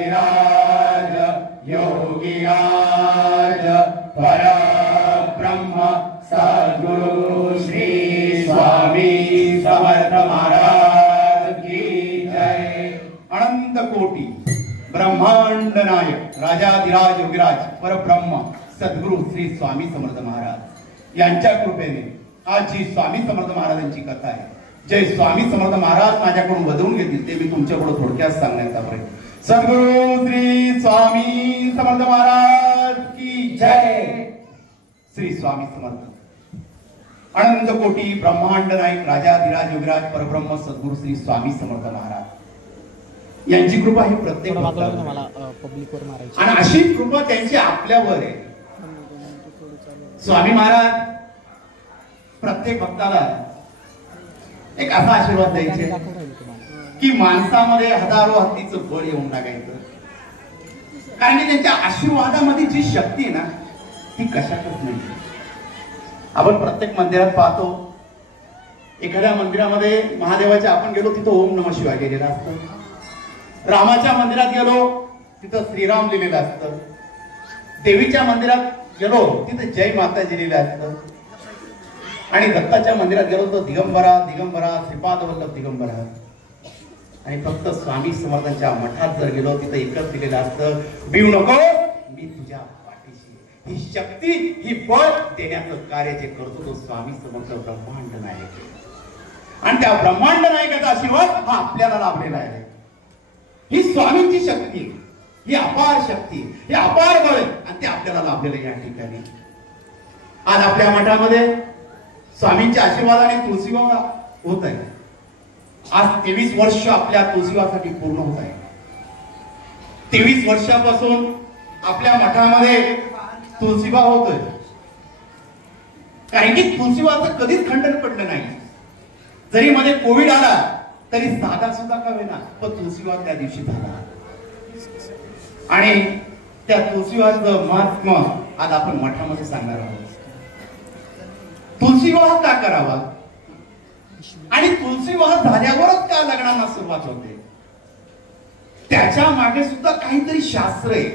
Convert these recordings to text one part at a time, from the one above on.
राजाधिराज योगिराज परब्रह्म सद्गुरु श्री स्वामी समर्थ महाराज की जय। अनंत कोटी ब्रह्मांड नायक राजाधिराज योगिराज परब्रह्म सद्गुरु श्री स्वामी समर्थ महाराज यांच्या कृपेने आज जी स्वामी समर्थ महाराजांची कथा आहे, जय स्वामी समर्थ महाराज माझ्याकडून वधवून घेतील ते मी तुमच्याकडे थोडक्यात सांगण्याचा प्रयत्न। सद्गुरु श्री स्वामी समर्थ महाराज की जय। श्री स्वामी समर्थ अनंत कोटी ब्रह्मांड नायक राजाधिराज योगिराज परब्रह्म सद्गुरु श्री स्वामी समर्थ महाराज यांची कृपा ही प्रत्येक आणि अशी कृपा त्यांची आपल्यावर आहे। स्वामी महाराज प्रत्येक भक्ताला एक असा आशीर्वाद द्यायचे की माणसामध्ये हजारो हत्तीचं बळ येऊन टाकायचं, कारण की त्यांच्या आशीर्वादामध्ये जी शक्ती आहे ना ती कशातच नाही। आपण प्रत्येक मंदिरात पाहतो, एखाद्या मंदिरामध्ये महादेवाच्या आपण गेलो तिथं ओम नमः शिवाय लिहिलेलं असतं, रामाच्या मंदिरात गेलो तिथं श्रीराम लिहिलेलं असतं, देवीच्या मंदिरात गेलो तिथं जय माताजी लिहिलेलं असतं, आणि दत्ताच्या मंदिरात गेलो तर दिगंबरा दिगंबरा श्रीपाद वल्लभ दिगंबरा, आणि फक्त स्वामी समर्थांच्या मठात जर गेलो तिथं एकच दिलेलं असतं, भिवू नको मी तुझ्या पाठीशी। ही शक्ती ही बळ देण्याचं कार्य जे करतो तो स्वामी समर्थ ब्रह्मांड नायक आहे, आणि त्या ब्रह्मांड नायकाचा आशीर्वाद हा आपल्याला लाभलेला आहे। ही स्वामींची शक्ती, ही अपार शक्ती, ही अपार बळ आणि ते आपल्याला लाभलेलं या ठिकाणी। आज आपल्या मठामध्ये स्वामींच्या आशीर्वादाने तुळशीबाग होत आहे। आज 23 वर्ष आपल्या तुळशीबागसाठी पूर्ण होत आहे। 23 वर्षापासून आपल्या मठामध्ये तुळशीबाग होतोय, कारण की तुळशीबागचं कधीच खंडन पडलं नाही। जरी मध्ये कोविड आला तरी साधा सुद्धा का होईना पण तुळशीबाग त्या दिवशी झाला, आणि त्या तुळशीबागचं महात्म्य आज आपण मठामध्ये सांगणार आहोत। तुळशीविवाह का करावा आणि तुळशीविवाह झाल्यावरच का लग्नांना सुरुवात होते, त्याच्या मागे सुद्धा काहीतरी शास्त्र आहे।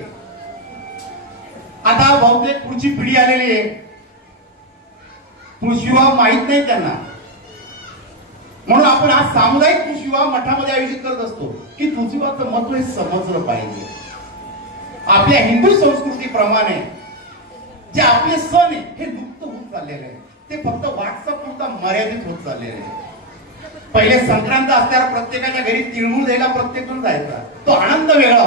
आता बहुतेक पुढची पिढी आलेली आहे, तुळशीविवाह माहित नाही त्यांना, म्हणून आपण आज सामुदायिक तुळशीविवाह मठामध्ये आयोजित करत असतो की तुळशीविवाहाचं महत्व हे समजलं पाहिजे। आपल्या हिंदू संस्कृतीप्रमाणे जे आपले सण आहे हे लुप्त होत चाललेले आहे, ते फक्त व्हॉट्सअप पुरता मर्यादित होत चाललेले आहे। पहिले संक्रांत असल्यावर प्रत्येकाच्या घरी तिळगुळ द्यायला प्रत्येक जण जायचा, तो आनंद वेगळा।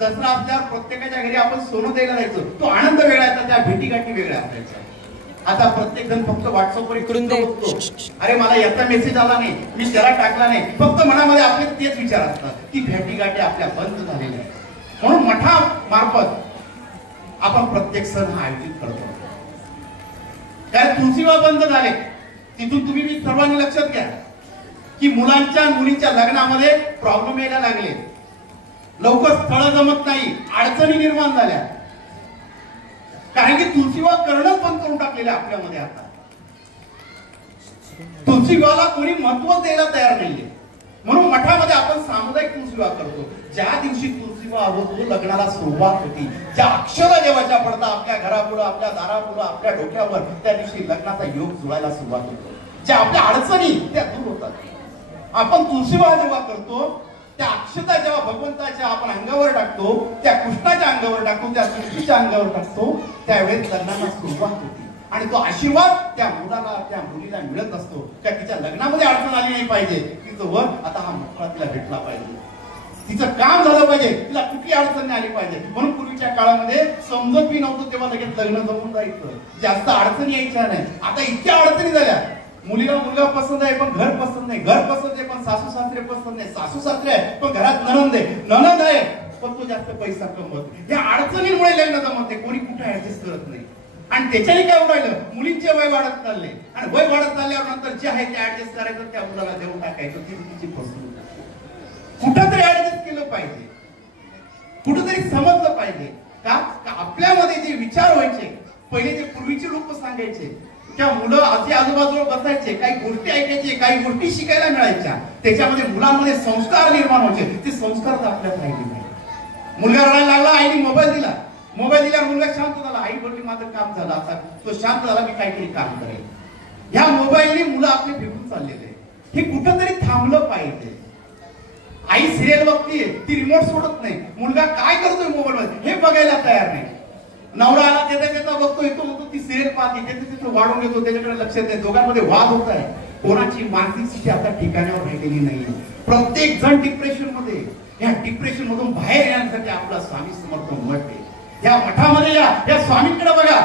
दसरा असल्यावर प्रत्येकाच्या घरी आपण सोनं द्यायला जायचो, तो आनंद वेगळा आहे, त्या भेटीगाठी वेगळ्या असायच्या। आता प्रत्येक जण फक्त व्हॉट्सअपवर इकडून बघतो, अरे मला याचा मेसेज आला नाही, मी त्याला टाकला नाही, फक्त मनामध्ये आपले तेच विचार असतात की भेटीगाठी आपल्या बंद झालेल्या आहेत। म्हणून मठामार्फत आपण प्रत्येक सण हा आयोजित करतो। काय तुळशीविवाह बंद झाले तिथून तुम्ही मी सर्वांनी लक्षात घ्या की मुलांच्या मुलींच्या लग्नामध्ये प्रॉब्लेम यायला लागले, लवकर स्थळ जमत नाही, अडचणी निर्माण झाल्या, कारण की तुळशीविवाह करणंच बंद करून टाकलेलं आपल्यामध्ये। आता तुळशीविवाहाला कोणी महत्व द्यायला तयार नाहीये, म्हणून मठामध्ये आपण सामुदायिक तुळशीविवाह करतो। ज्या दिवशी तुळशीविवाह होतो लग्नाला सुरुवात होती, ज्या अक्षरा देवाच्या पडतात आपल्या घरापुढं आपल्या दारापुढं आपल्या डोक्यावर, त्या दिवशी लग्नाचा योग जुळायला सुरुवात होतो। ज्या आपल्या अडचणी त्या दूर होतात। आपण तुळशीविवाह जेव्हा करतो त्या अक्षता जेव्हा भगवंताच्या आपण अंगावर टाकतो, त्या कृष्णाच्या अंगावर टाकतो, त्या तुळशीच्या अंगावर टाकतो, त्यावेळेस लग्नाला सुरुवात होती, आणि तो आशीर्वाद त्या मुलाला त्या मुलीला मिळत असतो का तिच्या लग्नामध्ये अडचण आली नाही पाहिजे, तिचं वर आता हा मोकळा तिला भेटला पाहिजे, तिचं काम झालं पाहिजे, तिला कुठली अडचण नाही आली पाहिजे। म्हणून पूर्वीच्या काळामध्ये समजत बी नव्हतं तेव्हा लगेच लग्न जमून जायचं, जास्त अडचणी यायच्या नाही। आता इतक्या अडचणी झाल्या, मुलीला मुलगा पसंत आहे पण घर पसंत नाही, घर पसंत आहे पण सासू सासरे पसंत नाही, सासू सासरे आहे पण घरात नणंद आहे, नणंद आहे पण तो जास्त पैसा कमवत। या अडचणींमुळे लग्न जमत नाही, कोणी कुठे ऍडजस्ट करत नाही, आणि त्याच्याने काय उडायलं, मुलींचे वय वाढत चालले, आणि वय वाढत चालल्यावर नंतर जे आहे ते ऍडजस्ट करायचं, त्या मुलाला देऊन टाकायचं, ती तिची फसवणूक। कुठंतरी ऍडजस्ट केलं पाहिजे, कुठंतरी समजलं पाहिजे का आपल्यामध्ये जे विचार व्हायचे, पहिले जे पूर्वीचे लोक सांगायचे, त्या मुलं आजी आजूबाजूला बसायचे, काही गोष्टी ऐकायचे, काही गोष्टी शिकायला मिळायच्या, त्याच्यामध्ये मुलांमध्ये संस्कार निर्माण व्हायचे, ते संस्कार आपल्यात राहिले नाही। मुलगा रडायला लागला, आईने मोबाईल दिला. मोबाईल दिल्यावर मुलगा शांत झाला. आई बोलली माझं काम झालं, आता तो शांत झाला, मी काहीतरी काम करेल. ह्या मोबाईलने मुलं आपले फिरून चाललेले, हे कुठंतरी थांबलं पाहिजे. आई सिरियल बघतीये, ती रिमोट सोडत नाही. मुलगा काय करतोय मोबाईल मध्ये हे बघायला तयार नाही. नवरा आला त्याचा बघतोय, तो म्हणतो ती सिरियल पाहते, त्याचं वाढून घेतो, त्याच्याकडे लक्ष देत. दोघांमध्ये वाद होत आहे. कोणाची मानसिक स्थिती आता ठिकाणावर राहिलेली नाही. प्रत्येक जण डिप्रेशन मध्ये. या डिप्रेशन मधून बाहेर येण्यासाठी आपला स्वामी समर्थ मठ आहे. या मठामध्ये या स्वामींकडे बघा,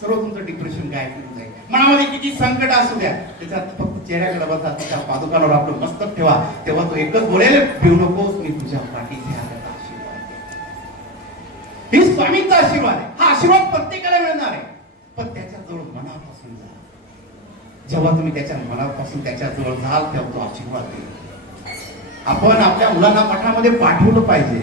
सर्व तुमचं डिप्रेशन गायब होऊन जाईल. मनामध्ये किती संकट असू द्या, त्याच्यात फक्त चेहऱ्याकडे बघा, त्याच्या पादुकांवर आपलं मस्तक ठेवा. तेव्हा तो एकच बोलेल, भिवू नकोस, मी तुझ्या पाठीशी आहे. ही स्वामींचा आशीर्वाद आहे. हा आशीर्वाद प्रत्येकाला मिळणार आहे, पण त्याच्या जवळ मनापासून जा. जेव्हा तुम्ही त्याच्या मनापासून त्याच्या जवळ जाल, तेव्हा तो आशीर्वाद देईल. आपण आपल्या मुलांना मठामध्ये पाठवलं पाहिजे.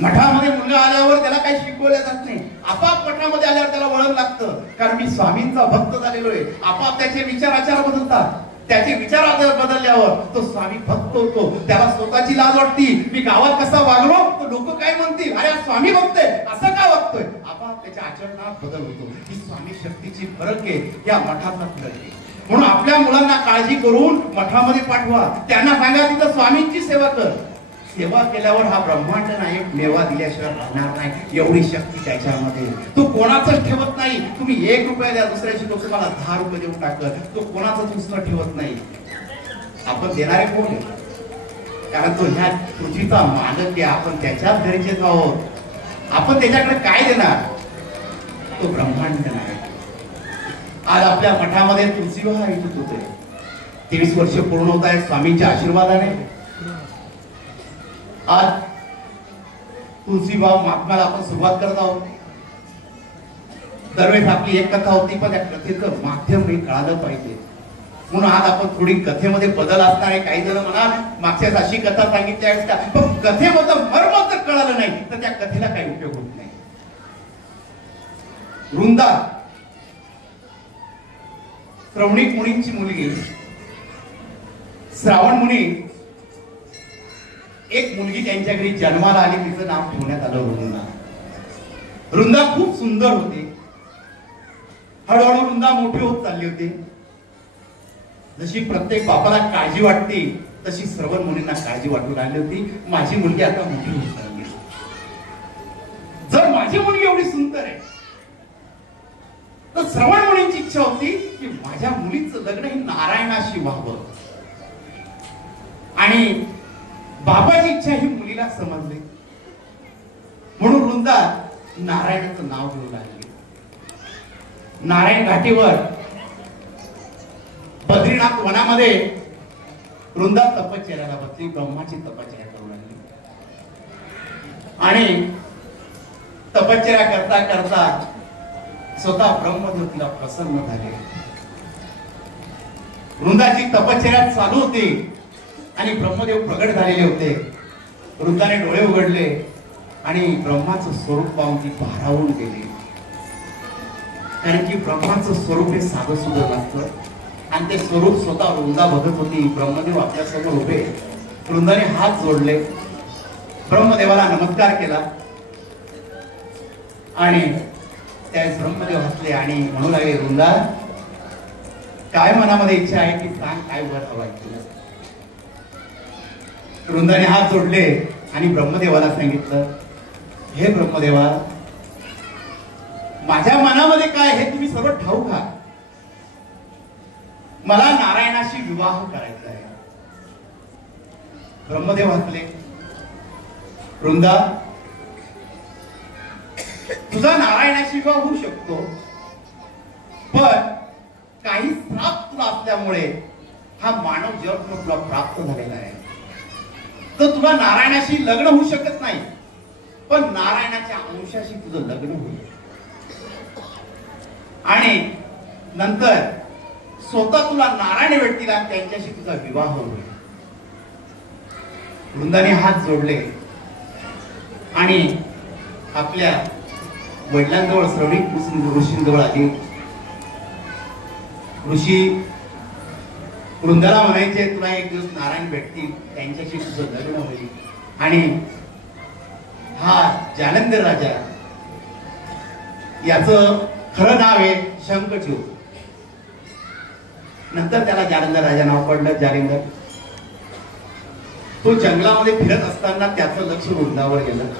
मठामध्ये मुलगा आल्यावर त्याला काही शिकवलं जात नाही. आपाप मठामध्ये आल्यावर त्याला वळण लागतं, कारण मी स्वामींचा भक्त झालेलो आहे. आपाप त्याचे विचार बदलतात. त्याचे विचार बदलल्यावर तो स्वामी भक्त होतो. त्याला स्वतःची लाज वाटती, मी गावात कसा वागलो तर लोक काय म्हणतील, अरे स्वामी भक्त आहे, असं का वागतोय. आपाप त्याच्या आचरणात बदल होतो. ही स्वामी शक्तीची फरक आहे, या मठाचा फरक आहे. म्हणून आपल्या मुलांना काळजी करून मठामध्ये पाठवा. त्यांना सांगा तिथं स्वामींची सेवा कर. सेवा केल्यावर हा ब्रह्मांड नायक मेवा दिल्याशिवाय राहणार नाही. एवढी शक्ती त्याच्यामध्ये. तो कोणाचंच ठेवत नाही. तुम्ही 1 रुपया द्या, दुसऱ्याशी लोक तुम्हाला 10 रुपये देऊन टाकत. तो कोणाचंच दुसरं ठेवत नाही. आपण देणारे कोण आहे, कारण तो ह्या पृथ्वीचा मालक आहे. आपण त्याच्याच घरीचे आहोत. आपण त्याच्याकडे काय देणार. तो ब्रह्मांड नायक. आज आपल्या मठामध्ये तुलसी विवाह येत होते. 23 वर्ष पूर्ण होत आहेत स्वामींच्या आशीर्वादाने. आज तुलसीबाव महात्म्याला आपण सुरुवात करत आहोत. दरवेळेस आपली एक कथा होती, पण त्या कथेचं माध्यम हे कळालं पाहिजे. म्हणून आज आपण थोडी कथेमध्ये बदल असणार आहे. काही जण म्हणा मागच्याच अशी कथा सांगितली आहेस का, पण कथेमधलं मर्म जर कळालं नाही तर त्या कथेला काही उपयोग होत नाही. वृंदा श्रवणिक मुनींची मुलगी. श्रावण मुनी एक मुलगी त्यांच्या घरी जन्माला आली, तिचं नाव ठेवण्यात आलं वृंदा. वृंदा खूप सुंदर होती. हळूहळू वृंदा मोठी होत चालली होती. जशी प्रत्येक बापाला काळजी वाटते तशी श्रवण मुनींना काळजी वाटू लागली होती. माझी मुलगी आता मोठी होत चालली. जर माझी मुलगी एवढी सुंदर आहे तर श्रवण मुनींची इच्छा होती की माझ्या मुलीचं लग्न हे नारायणाशी व्हावं. आणि बाबाची इच्छा ही मुलीला समजली. म्हणून वृंदा नारायणाचं नाव घेऊ लागली. नारायण घाटीवर बद्रीनाथ वनामध्ये वृंदा तपश्चर्याला बसली. ब्रह्माची तपश्चर्या करू लागली. आणि तपश्चर्या करता करता स्वतः ब्रह्मदेव तिला प्रसन्न झाले. वृंदाची तपश्चर्या चालू होती आणि ब्रह्मदेव प्रगट झालेले होते. वृंदाने डोळे उघडले आणि ब्रह्माचं स्वरूप पाहून ती भारावून गेली. कारण की ब्रह्माचं स्वरूप हे साधं सुद्धा नसतं. आणि ते स्वरूप स्वतः वृंदा बघत होती. ब्रह्मदेव आपल्या समोर उभे. वृंदाने हात जोडले, ब्रह्मदेवाला नमस्कार केला आणि त्यावेळेस ब्रह्मदेव हसले आणि म्हणू लागले, वृंदा काय मनामध्ये इच्छा आहे की सांग, काय वर हवाय तुला. वृंदाने हात जोडले आणि ब्रह्मदेवाला सांगितलं, हे ब्रह्मदेवा, माझ्या मनामध्ये काय हे तुम्ही सर्व ठाऊक आहात. मला नारायणाशी विवाह करायचा आहे. ब्रह्मदेव हसले, वृंदा तुझा नारायणाशी विवाह होऊ शकतो, पण काही श्राप तुला असल्यामुळे हा मानव जन्म तुला प्राप्त झालेला आहे. तर तुला नारायणाशी लग्न होऊ शकत नाही, पण नारायणाच्या अंशाशी तुझं लग्न होईल आणि नंतर स्वतः तुला नारायण भेटतील आणि त्यांच्याशी तुझा विवाह होईल. वृंदाने हात जोडले आणि आपल्या वडिलांजवळ श्रवणिक ऋषींजवळ आली. ऋषी वृंदाला म्हणायचे, तुला एक दिवस नारायण भेटतील, त्यांच्याशी तुझं लग्न होईल. आणि हा जालंधर राजा, याचं खरं नाव आहे शंखचूड. नंतर त्याला जालंधर राजा नाव पडलं, जालिंदर. तो जंगलामध्ये फिरत असताना त्याचं लक्ष वृंदावर गेलं.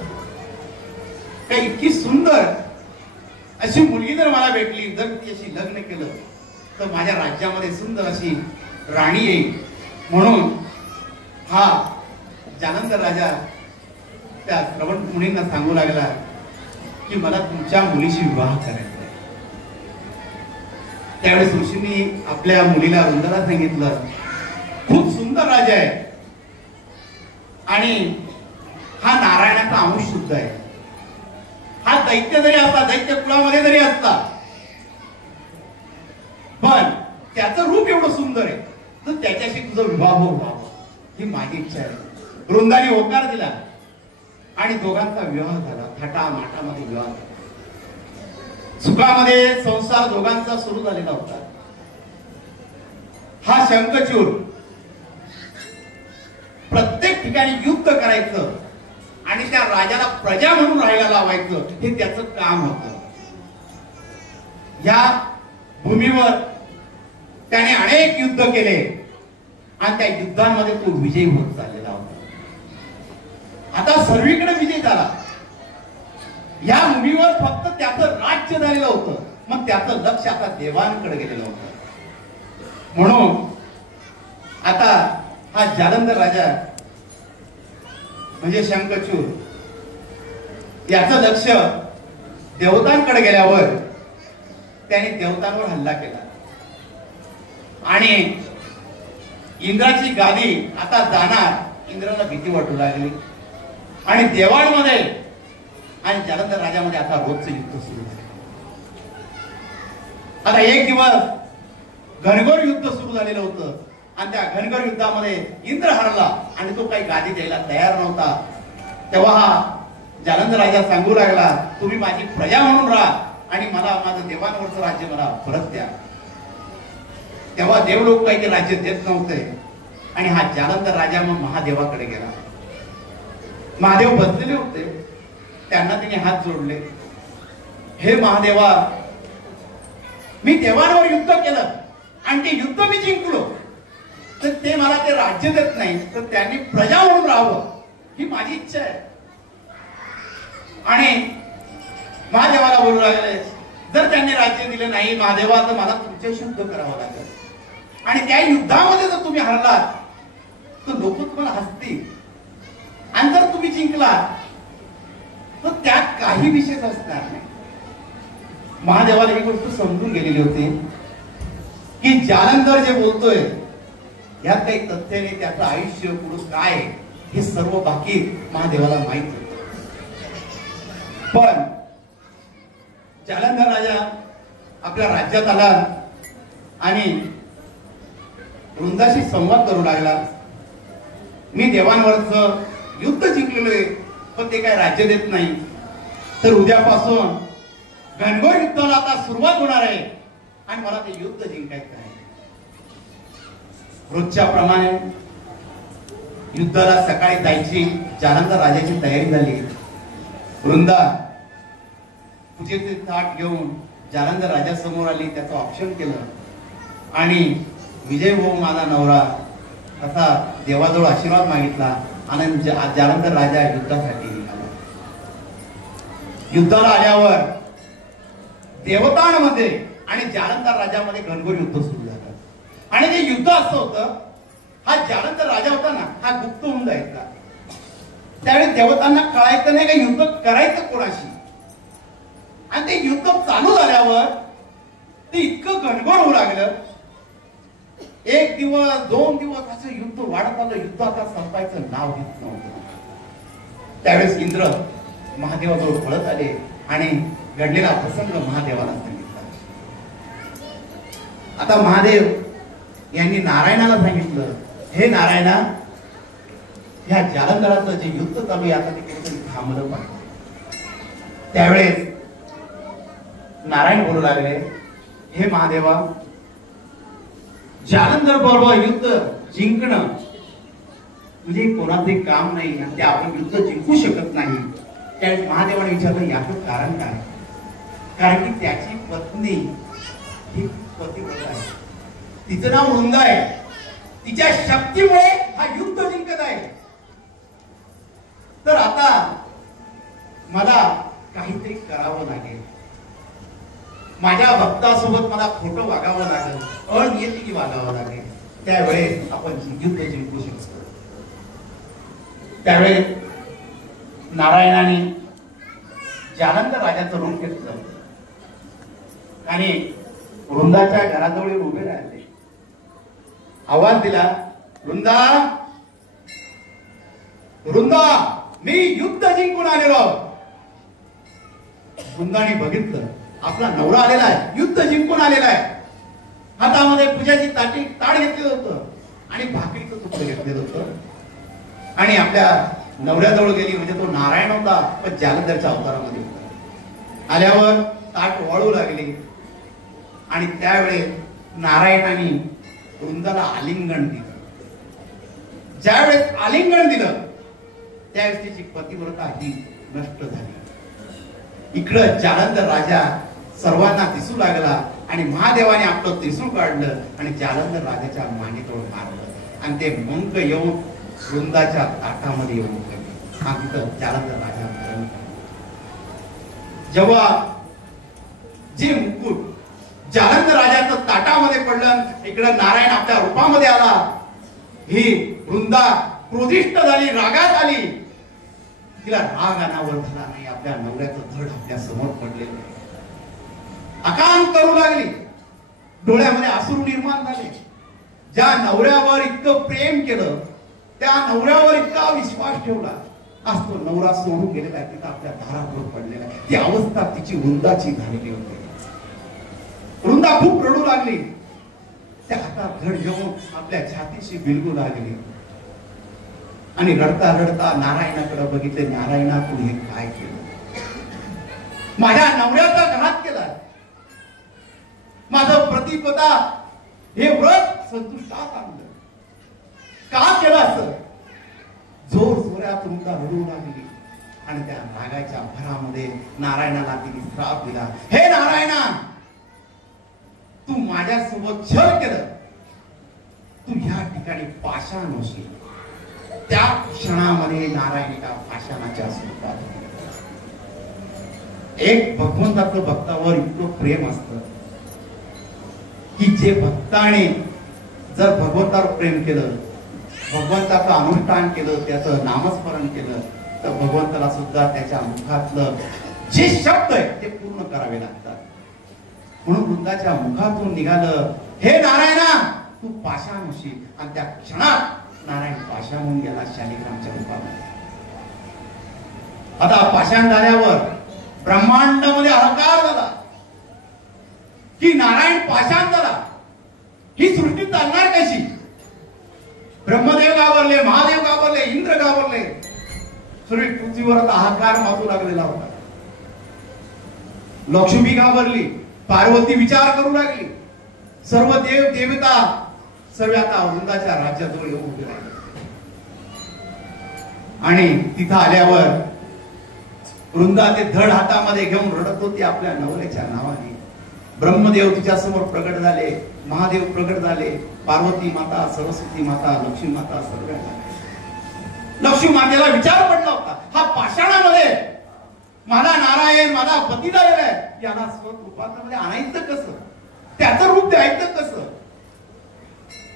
काही इतकी सुंदर अशी मुलगी जर मला भेटली, जर ती अशी लग्न केलं तर माझ्या राज्यामध्ये सुंदर अशी राणी येईल. म्हणून हा जालंधर राजा त्या श्रवण मुनींना सांगू लागला की मला तुमच्या मुलीशी विवाह करायचा आहे. त्यावेळेस ऋषींनी आपल्या मुलीला वृंदाला सांगितलं, खूप सुंदर राजा आहे आणि हा नारायणाचा अंश सुद्धा आहे. हा दैत्य जरी असता, दैत्य कुळामध्ये जरी असता, पण त्याचं रूप एवढं सुंदर आहे तर त्याच्याशी तुझा विवाह व्हावा ही माझी इच्छा आहे. वृंदाने होकार दिला आणि दोघांचा विवाह झाला. थाटामाटामध्ये विवाह झाला. सुखामध्ये संसार दोघांचा सुरू झालेला होता. हा शंखचूड प्रत्येक ठिकाणी युद्ध करायचं आणि त्या राजाला प्रजा म्हणून राहायला लावायचं, हे त्याचं काम होतं. या भूमीवर त्याने अनेक युद्ध केले आणि त्या युद्धांमध्ये तो विजयी होत चाललेला होता. आता सर्वीकडे विजय झाला. या भूमीवर फक्त त्याचं राज्य झालेलं होतं. मग त्याचं लक्ष आता देवांकडे गेलेलं होतं. म्हणून आता हा जालंधर राजा म्हणजे शंखचूड, याचं लक्ष देवतांकडे गेल्यावर त्याने देवतांवर हल्ला केला आणि इंद्राची गादी आता जाणार. इंद्राला भीती वाटू लागली आणि देवांमध्ये आणि जालंधर राजामध्ये आता रोजचं युद्ध सुरू झालं. आता एक दिवस घनघोर युद्ध सुरू झालेलं होतं आणि त्या घनघोर युद्धामध्ये इंद्र हरला आणि तो काही गादी द्यायला तयार नव्हता. तेव्हा हा जालंधर राजा सांगू लागला, तुम्ही माझी प्रजा म्हणून राहा आणि मला माझं देवांवरचं राज्य मला परत द्या. तेव्हा देवलोक काही ते राज्य देत नव्हते आणि हा जालंधर राजा मग महादेवाकडे गेला. महादेव बसलेले होते, त्यांना तिने हात जोडले. हे महादेवा, मी देवांवर युद्ध केलं आणि ते युद्ध मी जिंकलो, तर ते मला ते राज्य देत नाही, तर त्यांनी प्रजा म्हणून राहावं ही माझी इच्छा आहे. आणि महादेवाला बोलू लागले, जर त्यांनी राज्य दिले नाही महादेवा तर मला तुमच्याशी युद्ध करावं लागेल आणि त्या युद्धामध्ये जर तुम्ही हरलात तर लोक तुम्हाला हसतील आणि जर तुम्ही जिंकलात तर त्यात काही विशेष असणार नाही. महादेवाला ही गोष्ट समजून गेलेली होती की जालंधर जे बोलतोय यात काही तथ्य नाही, त्याचं आयुष्य पुरुष काय हे सर्व बाकी महादेवाला माहित होतं. पण जालंधर राजा आपल्या राज्यात आला आणि वृंदाशी संवाद करू लागला. मी देवांवरचं युद्ध जिंकलेलो आहे, पण ते काय राज्य देत नाही, तर उद्यापासून घनघोर युद्धाला आता सुरुवात होणार आहे आणि मला ते युद्ध जिंकायचं आहे. रोजच्या प्रमाणे युद्धाला सकाळी जायची जालंधर राजाची तयारी झाली. वृंदा पूजेचे ताट घेऊन जालंधर राजासमोर आली, त्याचं ऑप्शन केलं आणि विजय हो माझा नवरा असा देवाजवळ आशीर्वाद मागितला आणि जालंधर राजा युद्धासाठी निघाला. युद्धाला आल्यावर देवतांमध्ये आणि जालंधर राजामध्ये घनघोर युद्ध सुरू झालं. आणि ते युद्ध असं होतं, हा जालंधर राजा होता ना, हा गुप्त होऊन जायचा. त्यावेळी देवतांना कळायचं नाही का युद्ध करायचं कोणाशी. आणि ते युद्ध चालू झाल्यावर ते इतकं घनघोर होऊ लागलं, एक दिवस 2 दिवस असं युद्ध वाढत आलं. युद्ध आता संपायचं नाव घेत नव्हतं. त्यावेळेस इंद्र महादेवाजवळ पळत आले आणि घडलेला प्रसंग महादेवाला सांगितला. आता महादेव यांनी नारायणाला सांगितलं, हे नारायणा, ह्या जालंधराचं जे युद्ध चालू आहे आता ते कुठेतरी थांबलं पाहिजे. त्यावेळेस नारायण बोलू लागले, हे महादेवा, जालंधर बरोबर युद्ध जिंकणं म्हणजे कोणाचे काम नाही आणि ते आपण युद्ध जिंकू शकत नाही. त्यावेळी महादेवाने विचारलं याचं कारण काय? कारण की त्याची पत्नी ही पतिव्रता आहे, तिचं नाव वृंदा आहे, तिच्या शक्तीमुळे हा युद्ध जिंकत आहे. तर आता मला काहीतरी करावं लागेल, माझ्या भक्तासोबत मला खोटं वागावं लागेल, अनियती वागावं लागेल, त्यावेळेस आपण युद्ध जिंकू शकतो. त्यावेळेस नारायणाने जालंधर राजाचं रूप घेतलं आणि वृंदाच्या घराजवळ उभे राहिले, आवाज दिला, वृंदा, वृंदा, मी युद्ध जिंकून आलेलो. वृंदाने बघितलं आपला नवरा आलेला आहे, युद्ध जिंकून आलेला आहे, हातामध्ये पूजाची ताट घेतलेलं होतं आणि भाकरीचं तुकडं घेतलेलं होतं आणि आपल्या नवऱ्याजवळ गेली. म्हणजे तो नारायण होता पण जालंधरच्या अवतारामध्ये होता. आल्यावर ताट वाळू लागली आणि त्यावेळेस नारायणाने वृंदाला आलिंगन दिलं. ज्यावेळेस आलिंगन दिलं त्यावेळेस तिची पतिव्रता ही नष्ट झाली. इकडं जालंधर राजा सर्वांना दिसू लागला आणि महादेवाने आपलं त्रिशूळ काढलं आणि जालंधर राजाच्या मानेजवळ मारलं आणि ते मंक येऊन वृंदाच्या ताटामध्ये येऊन गेले. हा तिथं जालंधर राजा मरण पावला. जेव्हा जे मुकुट जालंधर राजाचं ताटामध्ये पडलं, इकडं नारायण आपल्या रूपामध्ये आला, ही वृंदा क्रोधिष्ट झाली, रागात आली. तिला राग अनावर झाला नाही, आपल्या नवऱ्याचं धड आपल्या समोर पडलेलं नाही, आकांत करू लागली, डोळ्यामध्ये अश्रू निर्माण झाले. ज्या नवऱ्यावर इतकं प्रेम केलं, त्या नवऱ्यावर इतका विश्वास ठेवला, आज तो नवरा सोडून गेलेला आहे, तिथं आपल्या दारावर पडलेला आहे. ती अवस्था तिची वृंदाची झालेली होती. वृंदा खूप रडू लागली, त्या हातात धड घेऊन आपल्या छातीशी बिलगू लागली आणि रडता रडता नारायणाकडे बघितले. नारायणा, तू हे काय केलं? माझ्या नवऱ्याचा घात केला, माझं प्रतिपदा हे व्रत संतुष्टात आणलं, का केलं असं? जोर जोरात वृंदा रडू लागली आणि त्या रागाच्या भरामध्ये नारायणाला तिने श्राप दिला. हे नारायणा, तू माझ्यासोबत छळ केलं, तू ह्या ठिकाणी पाषाण होशील. त्या क्षणामध्ये नारायणिका पाषाणाच्या स्वरूपात. एक भगवंताचं भक्तावर इतकं प्रेम असतं की जे भक्ताने जर भगवंतावर प्रेम केलं, भगवंताचं अनुष्ठान केलं, त्याचं नामस्मरण केलं, तर भगवंताला सुद्धा त्याच्या मुखातलं जे शब्द आहे ते पूर्ण करावे लागतात. म्हणून वृंदाच्या मुखातून निघालं, हे नारायणा, तू पाषाण होशील. आणि त्या क्षणात नारायण पाषाण होऊन गेला शालिग्रामच्या रूपामध्ये. आता पाषाण झाल्यावर ब्रह्मांडामध्ये हाहाकार झाला की नारायण पाषाण झाला, ही सृष्टी चालणार कशी? ब्रह्मदेव घाबरले, महादेव घाबरले, इंद्र घाबरले, सर्व पृथ्वीवर आता हाहाकार माजू लागलेला होता. लक्ष्मी घाबरली, पार्वती विचार करू लागली, सर्व देव देवता सर्व आता वृंदाच्या राज्याजवळ येऊन उभे राहिले. आणि तिथं आल्यावर वृंदा ते धड हातामध्ये घेऊन रडत होती आपल्या नवऱ्याच्या नावाने. ब्रह्मदेव तिच्या समोर प्रगट झाले, महादेव प्रगट झाले, पार्वती माता, सरस्वती माता, लक्ष्मी माता सर्व. लक्ष्मी मातेला विचार पडला होता, हा पाषाणामध्ये मला नारायण माझा पती झालेला आहे, याला स्वरूपामध्ये आणायचं कसं? त्याचं रूप द्यायचं कसं?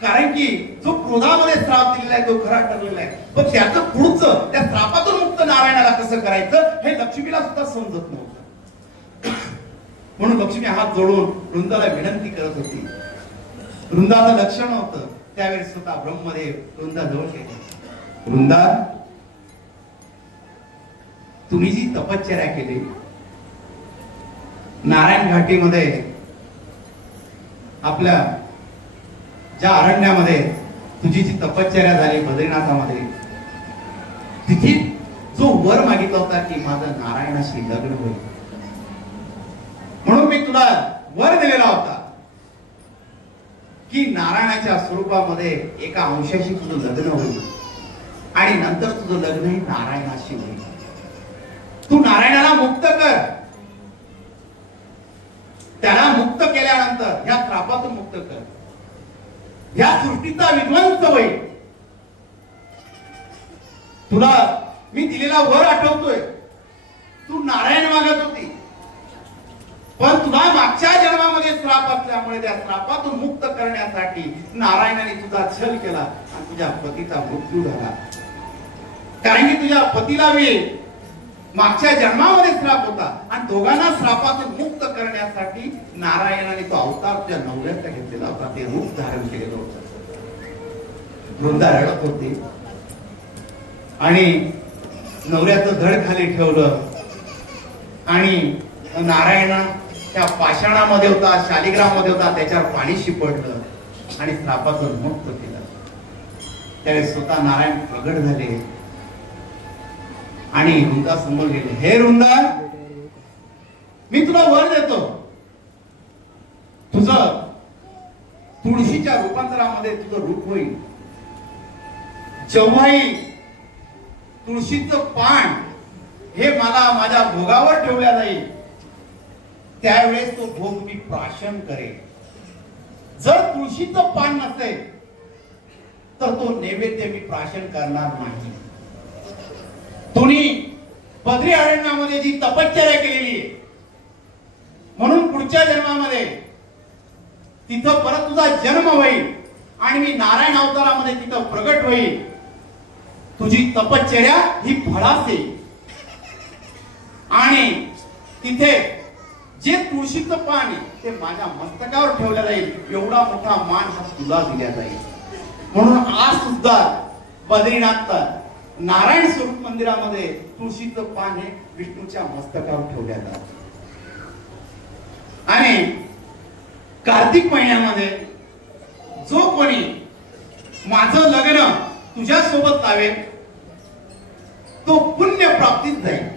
कारण की जो क्रोधामध्ये श्राप दिलेला आहे तो खरा ठरलेला आहे, पण त्याचं पुढचं त्या श्रापातून मुक्त नारायणाला कसं करायचं हे लक्ष्मीला सुद्धा समजत नव्हतं. म्हणून लक्ष्मी हात जोडून वृंदाला विनंती करत होती. वृंदाचं लक्षण होतं त्यावेळेस स्वतः ब्रह्मदेव वृंदा जवळ गेले. वृंदा, तुम्ही जी तपश्चर्या केली नारायण घाटीमध्ये, आपल्या ज्या अरण्यामध्ये तुझी जी तपश्चर्या झाली बद्रीनाथामध्ये, तिथे जो वर मागितला होता की माझं नारायणाशी लग्न होईल, म्हणून मी तुला वर दिलेला होता की नारायणाच्या स्वरूपामध्ये एका अंशाशी तुझं लग्न होईल आणि नंतर तुझं लग्नही नारायणाशी होईल. तू मुक्त कर. त्याला मुक्त केल्यानंतर ह्या श्रापातून मुक्त कर. ह्या सृष्टीचा विध्वंस होईल. तुला मी दिलेला वर आठवतोय. तू नारायण मागत होती, पण तुला मागच्या जन्मामध्ये श्राप असल्यामुळे त्या श्रापातून मुक्त करण्यासाठी नारायणाने तुझा छल केला आणि तुझ्या पतीचा मृत्यू झाला. कारण की तुझ्या पतीला मागच्या जन्मामध्ये श्राप होता आणि दोघांना श्रापातून मुक्त करण्यासाठी नारायणाने तो अवतार तुझ्या नवऱ्याचा घेतलेला होता. ते रूप धारण केलेलं होतं. वृंदा रडत होती आणि नवऱ्याचं धड खाली ठेवलं आणि नारायण त्या पाषाणामध्ये होता, शालिग्राममध्ये होता, त्याच्यावर पाणी शिपडलं आणि श्रापातून मुक्त केलं. त्यावेळेस स्वतः नारायण प्रगट झाले आणि वृंदा समोर गेले. हे वृंदा, मी तुला वर देतो. तुझं तुळशीच्या रूपांतरामध्ये तुझं रूप होईल. जेव्हाही तुळशीचं पान हे मला माझ्या भोगावर ठेवल्या जाईल, त्यावेळेस तो भोग मी प्राशन करेन. जर तुळशीचं पान नसेल तर तो नैवेद्य मी प्राशन करणार नाही. तुम्ही बद्री अरण्यामध्ये जी तपश्चर्या केलेली आहे, म्हणून पुढच्या जन्मामध्ये तिथं परत तुझा जन्म होईल आणि मी नारायण अवतारामध्ये तिथं प्रगट होईल. तुझी तपश्चर्या ही फळास येईल आणि तिथे जे तुळशीचं पान आहे ते माझ्या मस्तकावर ठेवलं जाईल. एवढा मोठा मान हा तुला दिला जाईल. म्हणून आज सुद्धा बद्रीनाथ नारायण स्वरूप मंदिरामध्ये तुळशीचं पान हे विष्णूच्या मस्तकावर ठेवल्या जातं. आणि कार्तिक महिन्यामध्ये जो कोणी माझं लग्न तुझ्या सोबत लावेल तो पुण्य प्राप्तीत जाईल.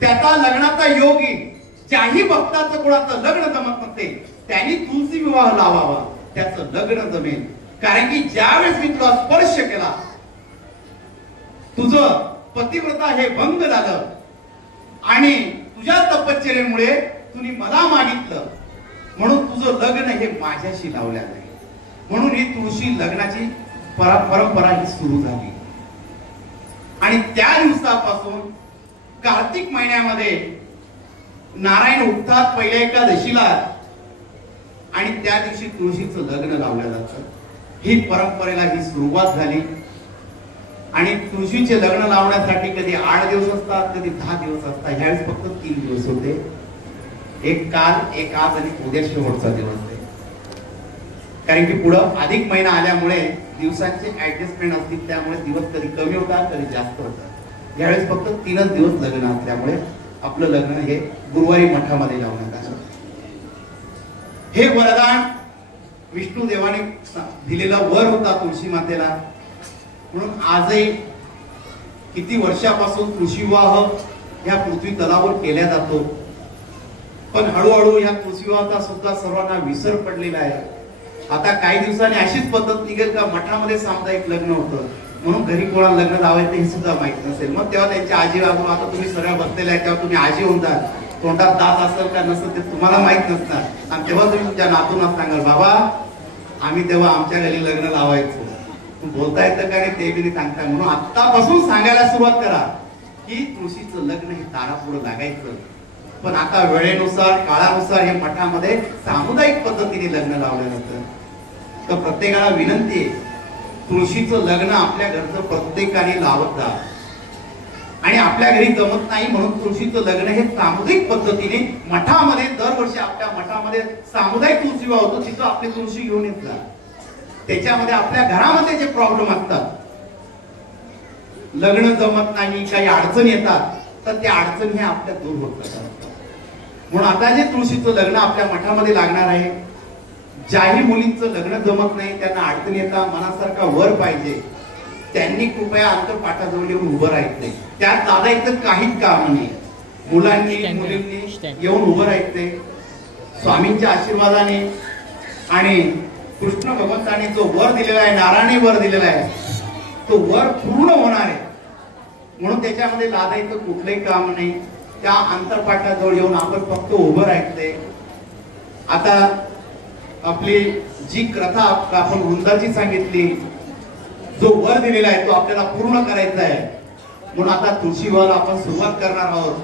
त्याचा लग्नाचा योग येईल. ज्याही भक्ताचं कोणाचं लग्न जमत नसेल त्यांनी तुलसी विवाह लावावा, त्याचं लग्न जमेल. कारण की ज्यावेळेस मी तुला स्पर्श केला, तुझं पतिव्रता हे भंग झालं आणि तुझ्या तपश्चर्येमुळे तुम्ही मला मागितलं म्हणून तुझं लग्न हे माझ्याशी लावल्या जाईल. म्हणून ही तुळशी लग्नाची परंपरा ही सुरू झाली. आणि त्या दिवसापासून कार्तिक महिन्यामध्ये नारायण उठतात पहिल्या एकादशीला आणि त्या दिवशी तुळशीचं लग्न लावलं जातं. ही परंपरेला ही सुरुवात झाली. आणि तुळशीचे लग्न लावण्यासाठी कधी 8 दिवस असतात, कधी 10 दिवस असतात. ह्यावेळेस फक्त 3 दिवस होते. एक काल, एक आज आणि उद्या शेवटचा दिवस आहे. कारण की पुढं अधिक महिना आल्यामुळे दिवसांचे ऍडजस्टमेंट असतील, त्यामुळे दिवस कधी कमी होतात कधी जास्त होतात. यावेळेस फक्त 3च दिवस लग्न असल्यामुळे आपलं लग्न हे गुरुवारी मठामध्ये लावण्यात आलं. हे वरदान विष्णू देवाने दिलेला वर होता तुळशी मातेला. म्हणून आजही किती वर्षापासून तुळशी विवाह या पृथ्वी तलावर केल्या जातो. पण हळूहळू या तुळशी विवाहाचा सुद्धा सर्वांना विसर पडलेला आहे. आता काही दिवसांनी अशीच पद्धत निघेल का मठामध्ये सामुदायिक लग्न होतं म्हणून घरी कोणाला लग्न लावायचं हे सुद्धा माहित नसेल. मग तेव्हा त्यांच्या आजी आजोबा, आता तुम्ही सरळ बसलेले आहे तेव्हा तुम्ही आजी होतात, तोंडात दात असेल का नसेल ते तुम्हाला माहित नसणार. आणि तेव्हा तुम्ही तुमच्या नातूंना सांगाल, बाबा आम्ही तेव्हा आमच्या घरी लग्न लावायचो. बोलता येतं का नाही ते बी सांगता. म्हणून आतापासून सांगायला सुरुवात करा की तुळशीचं लग्न हे दारापुढे लागायचं. पण आता वेळेनुसार काळानुसार हे मठामध्ये सामुदायिक पद्धतीने लग्न लावलं जातं. तर प्रत्येकाला विनंती आहे, तुळशीचं लग्न आपल्या घरचं प्रत्येकाने लावत जा. आणि आपल्या घरी जमत नाही म्हणून तुळशीचं लग्न हे सामुदायिक पद्धतीने मठामध्ये दरवर्षी आपल्या मठामध्ये सामुदायिक तुळशी विवाह होतो. तिथं आपली तुळशी घेऊन येत जा. त्याच्यामध्ये आपल्या घरामध्ये जे प्रॉब्लेम असतात, लग्न जमत नाही, काही अडचणी येतात, तर त्या अडचणी आपल्या दूर होत जातात. म्हणून आता जे तुळशीचं लग्न आपल्या मठामध्ये लागणार आहे, ज्याही मुलींचं लग्न जमत नाही, त्यांना अडचणी येतात, मनासारखा वर पाहिजे, त्यांनी कृपया अंतरपाठाजवळ येऊन उभं राहायचंय. त्यात दादायचं काहीच काम नाही. मुलांनी मुलींनी येऊन उभं राहायचंय. स्वामींच्या आशीर्वादाने आणि कृष्ण भगवंताने जो वर दिलेला आहे, नारायणी वर दिलेला आहे, तो वर पूर्ण होणार आहे. म्हणून त्याच्यामध्ये लादायचं कुठलंही काम नाही. त्या अंतरपाटाजवळ येऊन आपण फक्त उभं राहिलोय. आता आपली जी कथा आपण वृंदाची सांगितली, जो वर दिलेला आहे तो आपल्याला पूर्ण करायचा आहे. म्हणून आता तुळशी विवाहाला आपण सुरुवात करणार आहोत.